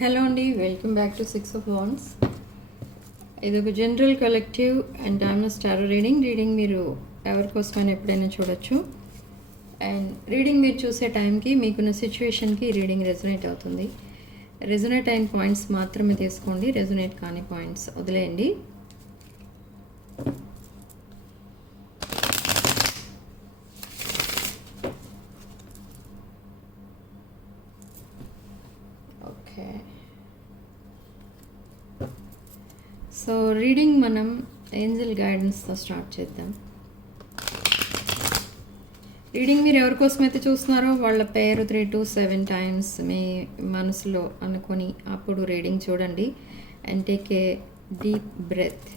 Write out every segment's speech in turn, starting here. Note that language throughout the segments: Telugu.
హలో అండి, welcome back to 6 of Wands. ఇది ఒక general collective and timeless tarot reading మీరు ఎవరికోసమైనా ఎప్పుడైనా చూడొచ్చు. అండ్ రీడింగ్ మీరు చూసే టైంకి మీకున్న సిచ్యువేషన్కి రీడింగ్ రెజొనేట్ అవుతుంది. రెజొనేట్ అయిన పాయింట్స్ మాత్రమే తీసుకోండి, రెజొనేట్ కాని పాయింట్స్ వదిలేయండి. ఓకే, సో రీడింగ్ మనం ఏంజల్ గైడెన్స్తో స్టార్ట్ చేద్దాం. రీడింగ్ మీరు ఎవరికోసం అయితే చూస్తున్నారో వాళ్ళ పేరు 3 to 7 times మీ మనసులో అనుకొని అప్పుడు రీడింగ్ చూడండి. And take a deep breath.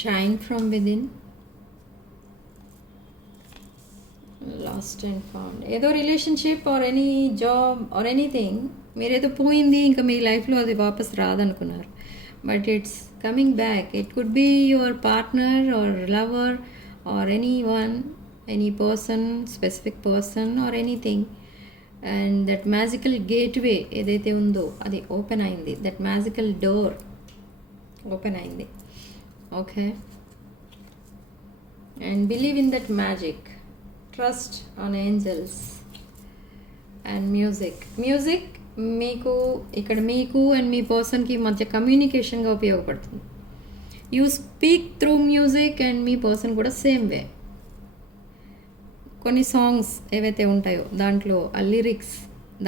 Shine from within. Lost and found. ఏదో relationship or any job or anything మీరేదో పోయింది ఇంకా మీ లైఫ్లో అది వాపస్ రాదనుకున్నారు, but it's coming back. It could be your partner or lover or any one, any person, specific person or anything. And that magical gateway ఏదైతే ఉందో అది ఓపెన్ అయింది. దట్ మ్యాజికల్ డోర్ ఓపెన్ అయింది. Okay, and believe in that magic. Trust on angels and music మీకు ఇక్కడ మీకు అండ్ మీ పర్సన్కి మధ్య కమ్యూనికేషన్గా ఉపయోగపడుతుంది. You speak through music and me person కూడా సేమ్ వే. కొన్ని సాంగ్స్ ఏవైతే ఉంటాయో దాంట్లో ఆ లిరిక్స్,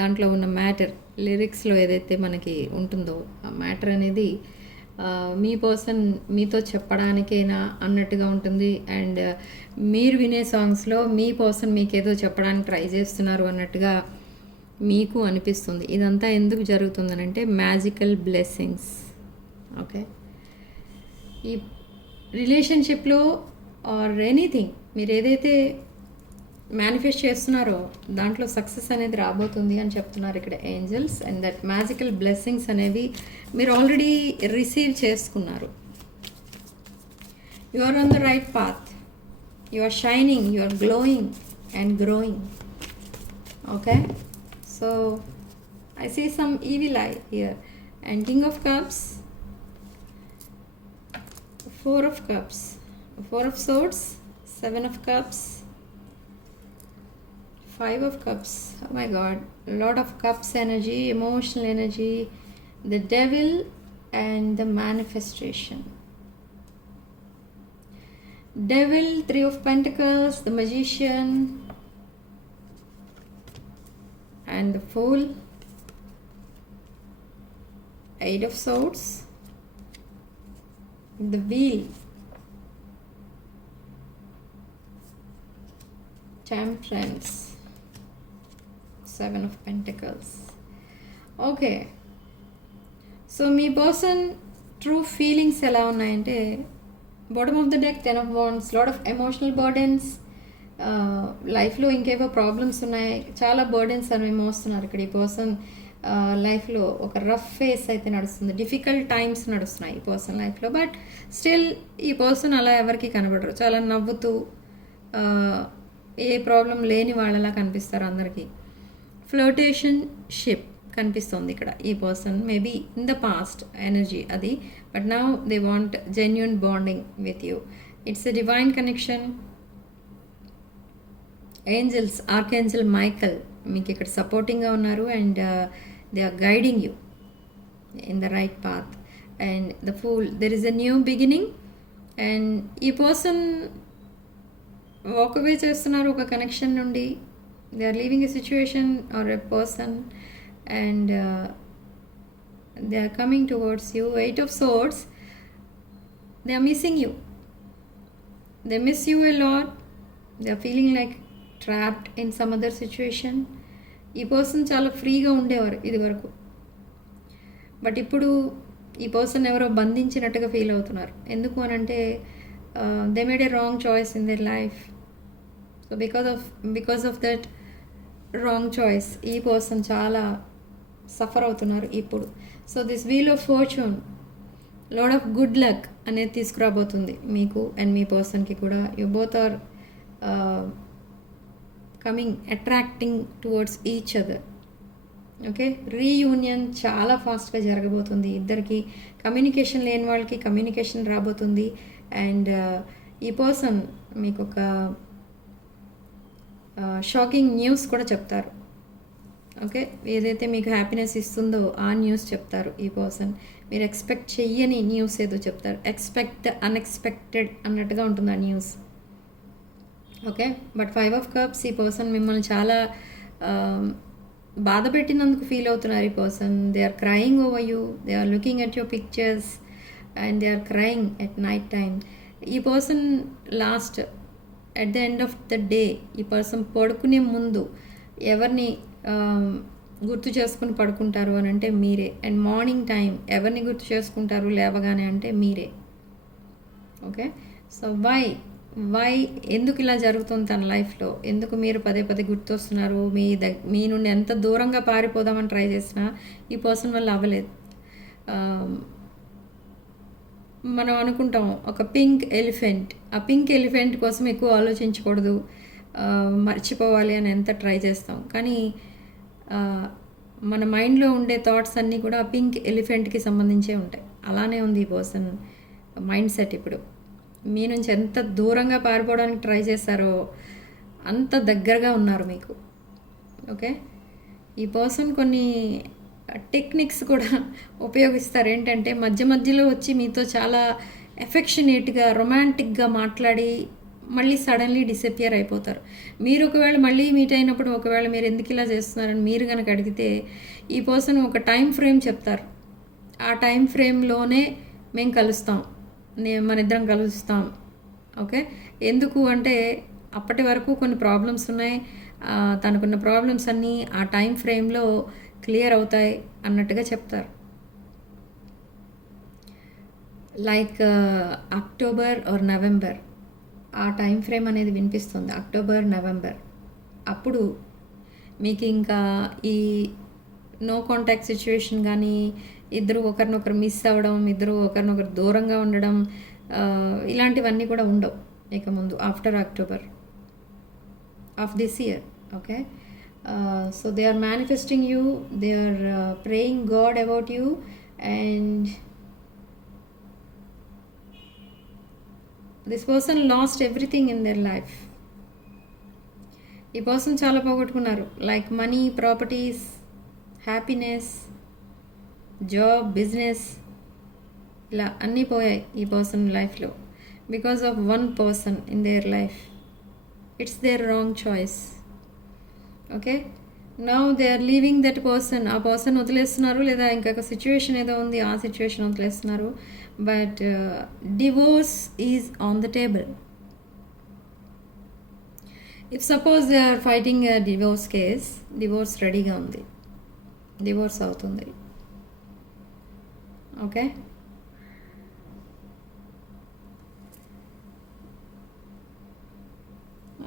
దాంట్లో ఉన్న మ్యాటర్, లిరిక్స్లో ఏదైతే మనకి ఉంటుందో ఆ మ్యాటర్ అనేది మీ పర్సన్ మీతో చెప్పడానికైనా అన్నట్టుగా ఉంటుంది. అండ్ మీరు వినే సాంగ్స్లో మీ పర్సన్ మీకేదో చెప్పడానికి ట్రై చేస్తున్నారు అన్నట్టుగా మీకు అనిపిస్తుంది. ఇదంతా ఎందుకు జరుగుతుందనంటే మ్యాజికల్ బ్లెస్సింగ్స్. ఓకే, ఈ రిలేషన్షిప్లో ఆర్ ఎనీథింగ్ మీరు ఏదైతే మేనిఫెస్ట్ చేస్తున్నారో దాంట్లో సక్సెస్ అనేది రాబోతుంది అని చెప్తున్నారు ఇక్కడ angels. And that magical blessings అనేవి మీరు ఆల్రెడీ రిసీవ్ చేసుకున్నారు. You are on the right path, you are shining, you are glowing and growing. Okay, so I see some evil eye here. And king of cups, 4 of cups, 4 of swords, 7 of cups, 5 of cups. Oh my god, a lot of cups energy, emotional energy, the devil and the manifestation. Devil, 3 of pentacles, the magician and the fool, 8 of swords, the wheel, temperance, 7 of pentacles. Okay, so me person true feelings ఎలా ఉన్నాయంటే bottom of the deck 10 of wands, lot of emotional burdens. లైఫ్లో ఇంకేవో ప్రాబ్లమ్స్ ఉన్నాయి, చాలా బర్డెన్స్ అనేవి మోస్తున్నారు ఇక్కడ ఈ పర్సన్. లైఫ్లో ఒక రఫ్ ఫేస్ అయితే నడుస్తుంది, డిఫికల్ట్ టైమ్స్ నడుస్తున్నాయి ఈ పర్సన్ లైఫ్లో. బట్ స్టిల్ ఈ పర్సన్ అలా ఎవరికి కనబడరు, చాలా నవ్వుతూ ఏ ప్రాబ్లం లేని వాళ్ళలా కనిపిస్తారు అందరికీ. ఫ్లోటేషన్ షిప్ కనిపిస్తుంది ఇక్కడ ఈ person. Maybe in the past energy అది, but now they want genuine bonding with you. It's a divine connection. Angels, archangel Michael మీకు ఇక్కడ సపోర్టింగ్గా ఉన్నారు. And they are guiding you in the right path. And the fool, there is a new beginning. And ఈ పర్సన్ వాక్ అవే చేస్తున్నారు ఒక కనెక్షన్ నుండి. They are leaving a situation or a person and they are coming towards you. 8 of swords, they are missing you. They miss you a lot. They are feeling like trapped in some other situation. ఈ పర్సన్ చాలా ఫ్రీగా ఉండేవారు ఇది వరకు, బట్ ఇప్పుడు ఈ పర్సన్ ఎవరో బంధించినట్టుగా ఫీల్ అవుతున్నారు. ఎందుకు అనంటే they made a wrong choice in their life. So because of that wrong choice ఈ పర్సన్ చాలా సఫర్ అవుతున్నారు ఇప్పుడు. So this wheel of fortune lot of good luck అనేది తీసుకురాబోతుంది మీకు అండ్ మీ పర్సన్కి కూడా. You both are coming attracting towards each other. Okay, reunion చాలా ఫాస్ట్గా జరగబోతుంది ఇద్దరికి. కమ్యూనికేషన్ లేని వాళ్ళకి కమ్యూనికేషన్ రాబోతుంది. అండ్ ఈ పర్సన్ మీకు ఒక షాకింగ్ న్యూస్ కూడా చెప్తారు. ఓకే, ఏదైతే మీకు హ్యాపీనెస్ ఇస్తుందో ఆ న్యూస్ చెప్తారు ఈ పర్సన్. మీరు ఎక్స్పెక్ట్ చెయ్యని న్యూస్ ఏదో చెప్తారు. ఎక్స్పెక్ట్ అన్ఎక్స్పెక్టెడ్ అన్నట్టుగా ఉంటుంది ఆ news. Okay, but 5 of cups ఈ పర్సన్ మిమ్మల్ని చాలా బాధ పెట్టినందుకు ఫీల్ అవుతున్నారు ఈ person. They are crying over you, they are looking at your pictures and they are crying at night time. ఈ person last at the end of the day ఈ పర్సన్ పడుకునే ముందు ఎవరిని గుర్తు చేసుకుని పడుకుంటారు అని అంటే మీరే. అండ్ మార్నింగ్ టైం ఎవరిని గుర్తు చేసుకుంటారు లేవగానే అంటే మీరే. ఓకే, సో వై ఎందుకు ఇలా జరుగుతుంది తన లైఫ్లో? ఎందుకు మీరు పదే పదే గుర్తొస్తున్నారు? మీ నుండి ఎంత దూరంగా పారిపోదామని ట్రై చేసినా ఈ పర్సన్ వల్ల అవ్వలేదు. మనం అనుకుంటాం ఒక పింక్ ఎలిఫెంట్, ఆ పింక్ ఎలిఫెంట్ కోసం ఎక్కువ ఆలోచించకూడదు, మర్చిపోవాలి అని ఎంత ట్రై చేస్తాం. కానీ మన మైండ్లో ఉండే థాట్స్ అన్నీ కూడా పింక్ ఎలిఫెంట్కి సంబంధించే ఉంటాయి. అలానే ఉంది ఈ పర్సన్ మైండ్ సెట్. ఇప్పుడు మీ నుంచి ఎంత దూరంగా పారిపోవడానికి ట్రై చేశారో అంత దగ్గరగా ఉన్నారు మీకు. ఓకే, ఈ పర్సన్ కొన్ని టెక్నిక్స్ కూడా ఉపయోగిస్తారు. ఏంటంటే మధ్య మధ్యలో వచ్చి మీతో చాలా ఎఫెక్షనేట్గా రొమాంటిక్గా మాట్లాడి మళ్ళీ సడన్లీ డిసపియర్ అయిపోతారు. మీరు ఒకవేళ మళ్ళీ మీట్ అయినప్పుడు ఒకవేళ మీరు ఎందుకు ఇలా చేస్తున్నారని మీరు కనుక అడిగితే ఈ పర్సన్ ఒక టైం ఫ్రేమ్ చెప్తారు. ఆ టైం ఫ్రేమ్లోనే మేము కలుస్తాం, మన ఇద్దరం కలుస్తాం. ఓకే, ఎందుకు అంటే అప్పటి వరకు కొన్ని ప్రాబ్లమ్స్ ఉన్నాయి, తనకున్న ప్రాబ్లమ్స్ అన్నీ ఆ టైం ఫ్రేమ్లో క్లియర్ అవుతాయి అన్నట్టుగా చెప్తారు. లైక్ అక్టోబర్ ఆర్ నవంబర్ ఆ టైం ఫ్రేమ్ అనేది వినిపిస్తుంది. అక్టోబర్ నవంబర్ అప్పుడు మీకు ఇంకా ఈ నో కాంటాక్ట్ సిచ్యువేషన్ కానీ, ఇద్దరు ఒకరినొకరు మిస్ అవ్వడం, ఇద్దరు ఒకరినొకరు దూరంగా ఉండడం, ఇలాంటివన్నీ కూడా ఉండవు ఇక ముందు after October of this year. Okay, so they are manifesting you, they are praying God about you and this person lost everything in their life. ఈ పర్సన్ చాలా పోగొట్టుకున్నారు. Like money, properties, happiness, job, business, ఇలా అన్నీ పోయాయి ఈ పర్సన్ లైఫ్లో because of one person in their life. It's their wrong choice. Okay, now they are leaving that person. ఆ పర్సన్ వదిలేస్తున్నారు, లేదా ఇంకొక సిచ్యువేషన్ ఏదో ఉంది ఆ సిచ్యువేషన్ వదిలేస్తున్నారు. But divorce is on the table. If suppose they are fighting a divorce case, divorce రెడీగా ఉంది, డివోర్స్ అవుతుంది. Okay,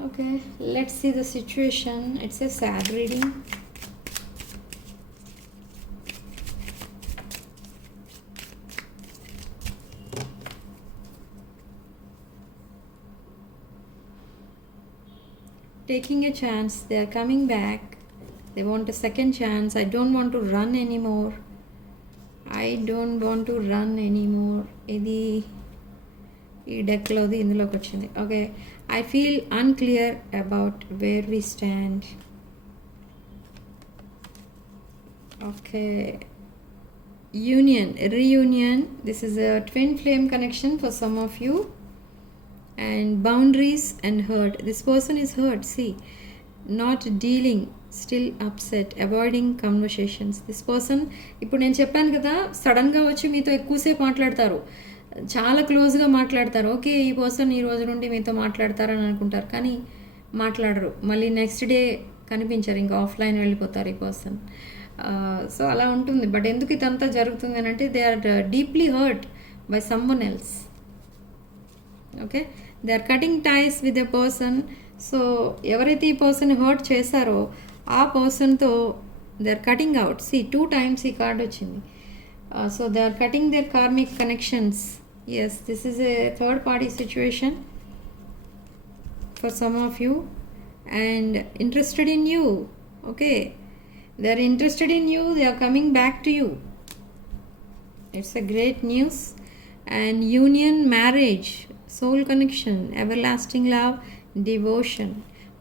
okay, let's see the situation. It's a sad reading. Taking a chance, they are coming back, they want a second chance. I don't want to run anymore, I don't want to run anymore. ఇది ఈ డెక్లోది ఇందులోకి వచ్చింది. Okay, I feel unclear about where we stand. Okay, union, reunion. This is a twin flame connection for some of you. And boundaries and hurt. This person is hurt. See, not dealing, still upset, avoiding conversations. This person ఇప్పుడు నేను చెప్పాను కదా, సడన్గా వచ్చి మీతో ఎక్కువసేపు మాట్లాడతారు, చాలా క్లోజ్గా మాట్లాడతారు. ఓకే, ఈ పర్సన్ ఈ రోజు నుండి మీతో మాట్లాడతారని అనుకుంటారు, కానీ మాట్లాడరు. మళ్ళీ నెక్స్ట్ డే కనిపించారు, ఇంకా ఆఫ్లైన్ వెళ్ళిపోతారు ఈ పర్సన్. సో అలా ఉంటుంది. బట్ ఎందుకు ఇదంతా జరుగుతుంది అని అంటే they are deeply hurt by someone else. Okay, they are cutting ties with a person. So ఎవరైతే ఈ పర్సన్ హర్ట్ చేశారో ఆ పర్సన్తో they are cutting out. See, 2 times ఈ కార్డ్ వచ్చింది. So they are cutting their karmic connections. Yes, this is a third party situation for some of you, and interested in you. Okay, they are interested in you, they are coming back to you. It's a great news. And union, marriage, soul connection, everlasting love, devotion.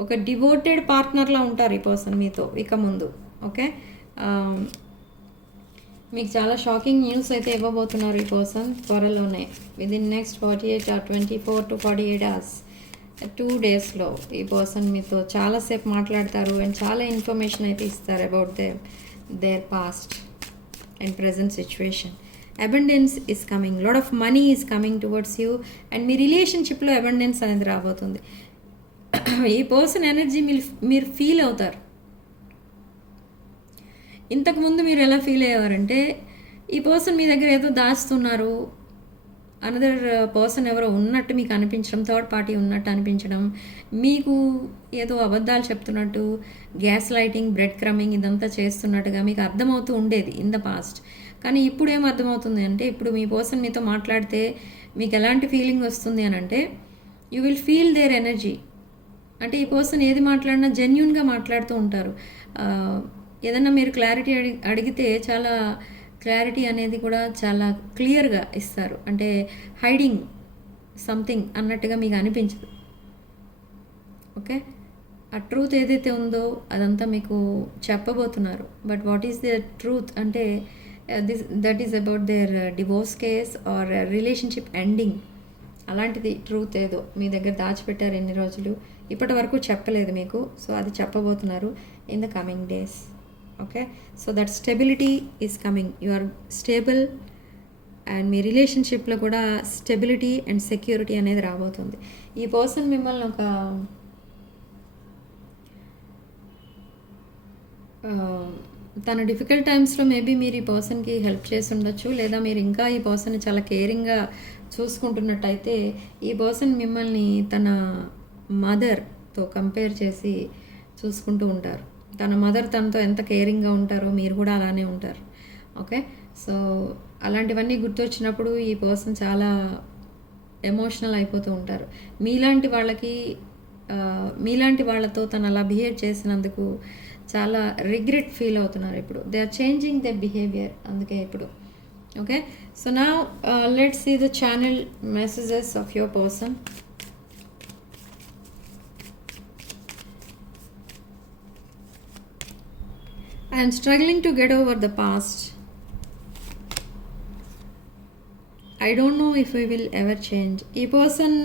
ఒక డివోటెడ్ పార్ట్నర్లా ఉంటారు ఈ పర్సన్ మీతో ఇక ముందు. ఓకే, మీకు చాలా షాకింగ్ న్యూస్ అయితే ఇవ్వబోతున్నారు ఈ పర్సన్ త్వరలోనే. Within next 48 or 24 to 48 hours, 2 daysలో ఈ పర్సన్ మీతో చాలాసేపు మాట్లాడతారు అండ్ చాలా ఇన్ఫర్మేషన్ అయితే ఇస్తారు about their past and present situation. Abundance is coming, lot of money is coming towards you, and మీ రిలేషన్షిప్లో అబండెన్స్ అనేది రాబోతుంది. ఈ పర్సన్ ఎనర్జీ మీరు ఫీల్ అవుతారు. ఇంతకుముందు మీరు ఎలా ఫీల్ అయ్యేవారంటే, ఈ పర్సన్ మీ దగ్గర ఏదో దాస్తున్నారు, అనదర్ పర్సన్ ఎవరో ఉన్నట్టు మీకు అనిపించడం, థర్డ్ పార్టీ ఉన్నట్టు అనిపించడం, మీకు ఏదో అబద్ధాలు చెప్తున్నట్టు, గ్యాస్ లైటింగ్, బ్రెడ్ క్రమింగ్ ఇదంతా చేస్తున్నట్టుగా మీకు అర్థమవుతూ ఉండేది ఇన్ ద పాస్ట్. కానీ ఇప్పుడు ఏం అర్థమవుతుంది అంటే, ఇప్పుడు మీ పర్సన్ మీతో మాట్లాడితే మీకు ఎలాంటి ఫీలింగ్ వస్తుంది అని అంటే, you will feel there energy. అంటే ఈ పర్సన్ ఏది మాట్లాడినా జెన్యున్గా మాట్లాడుతూ ఉంటారు. ఏదన్నా మీరు క్లారిటీ అడిగితే చాలా క్లారిటీ అనేది కూడా చాలా క్లియర్గా ఇస్తారు. అంటే హైడింగ్ సంథింగ్ అన్నట్టుగా మీకు అనిపించదు. ఓకే, ఆ ట్రూత్ ఏదైతే ఉందో అదంతా మీకు చెప్పబోతున్నారు. But what is the truth అంటే, that is about their divorce case or relationship ending. అలాంటిది ట్రూత్ ఏదో మీ దగ్గర దాచిపెట్టారు ఎన్ని రోజులు, ఇప్పటి వరకు చెప్పలేదు మీకు. సో అది చెప్పబోతున్నారు in the coming days. Okay, so that stability is coming. You are stable and మీ రిలేషన్షిప్లో కూడా స్టెబిలిటీ అండ్ సెక్యూరిటీ అనేది రాబోతుంది. ఈ పర్సన్ మిమ్మల్ని ఒక తన డిఫికల్ట్ టైమ్స్లో మేబీ మీరు ఈ పర్సన్కి హెల్ప్ చేసి ఉండొచ్చు, లేదా మీరు ఇంకా ఈ పర్సన్ని చాలా కేరింగ్గా చూసుకుంటున్నట్టయితే ఈ పర్సన్ మిమ్మల్ని తన మదర్తో కంపేర్ చేసి చూసుకుంటూ ఉంటారు. తన మదర్ తనతో ఎంత కేరింగ్గా ఉంటారో మీరు కూడా అలానే ఉంటారు. ఓకే, సో అలాంటివన్నీ గుర్తొచ్చినప్పుడు ఈ పర్సన్ చాలా ఎమోషనల్ అయిపోతూ ఉంటారు. మీలాంటి వాళ్ళతో తను అలా బిహేవ్ చేసినందుకు చాలా రిగ్రెట్ ఫీల్ అవుతున్నారు ఇప్పుడు. They are changing the behaviour, అందుకే ఇప్పుడు. Okay, so now let's see the channel messages of your person. I am struggling to get over the past. I don't know if we will ever change. ఈ పర్సన్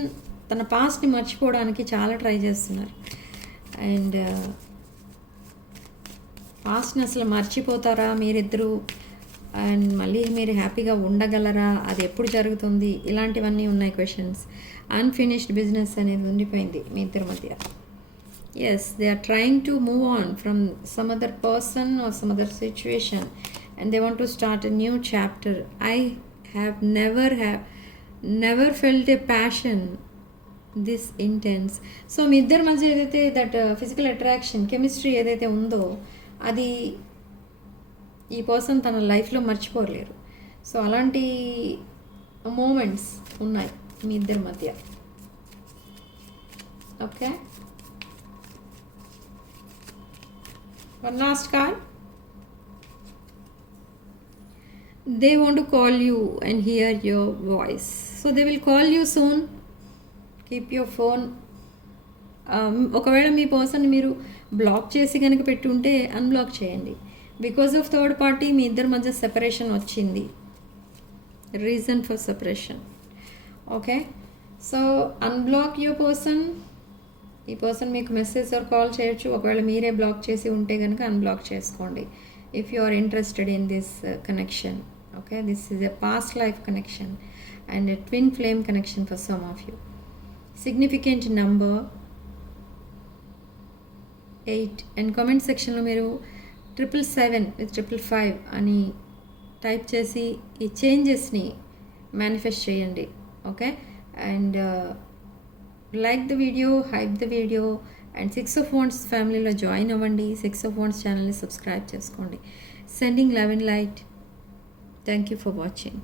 తన పాస్ట్ని మర్చిపోవడానికి చాలా ట్రై చేస్తున్నారు. అండ్ పాస్ట్ని అసలు మర్చిపోతారా మీరిద్దరూ, అండ్ మళ్ళీ మీరు హ్యాపీగా ఉండగలరా, అది ఎప్పుడు జరుగుతుంది, ఇలాంటివన్నీ ఉన్నాయి క్వశ్చన్స్. అన్ఫినిష్డ్ బిజినెస్ అనేది ఉండిపోయింది మీ ఇద్దరి మధ్య. Yes, they are trying to move on from some other person or some other situation, and they want to start a new chapter. I have never felt a passion this intense. So మీ ఇద్దరి మధ్య ఏదైతే దట్ ఫిజికల్ అట్రాక్షన్, కెమిస్ట్రీ ఏదైతే ఉందో అది ఈ పర్సన్ తన లైఫ్లో మర్చిపోలేరు. సో అలాంటి మూమెంట్స్ ఉన్నాయి మీ ఇద్దరి మధ్య. Okay, one last card. They want to call you and hear your voice, so they will call you soon. Keep your phone. ఒకవేళ మీ పర్సన్ మీరు బ్లాక్ చేసి కనుక పెట్టుంటే అన్బ్లాక్ చేయండి. బికాస్ ఆఫ్ థర్డ్ పార్టీ మీ ఇద్దరి మధ్య సెపరేషన్ వచ్చింది, reason for separation. Okay, so unblock your person. ఈ పర్సన్ మీకు మెసేజ్ ఆర్ కాల్ చేయొచ్చు. ఒకవేళ మీరే బ్లాక్ చేసి ఉంటే కనుక అన్బ్లాక్ చేసుకోండి if you are interested in this connection. Okay, this is a past life connection and a twin flame connection for some of you. Significant number 8. And comment సెక్షన్లో మీరు 777 with 555 అని టైప్ చేసి ఈ చేంజెస్ని మేనిఫెస్ట్ చేయండి. Okay, and like the video, hype the video, and 6 of Wands ఫ్యామిలీలో జాయిన్ అవ్వండి. 6 of Wands ఛానల్ని సబ్స్క్రైబ్ చేసుకోండి. Sending love and light. Thank you for watching.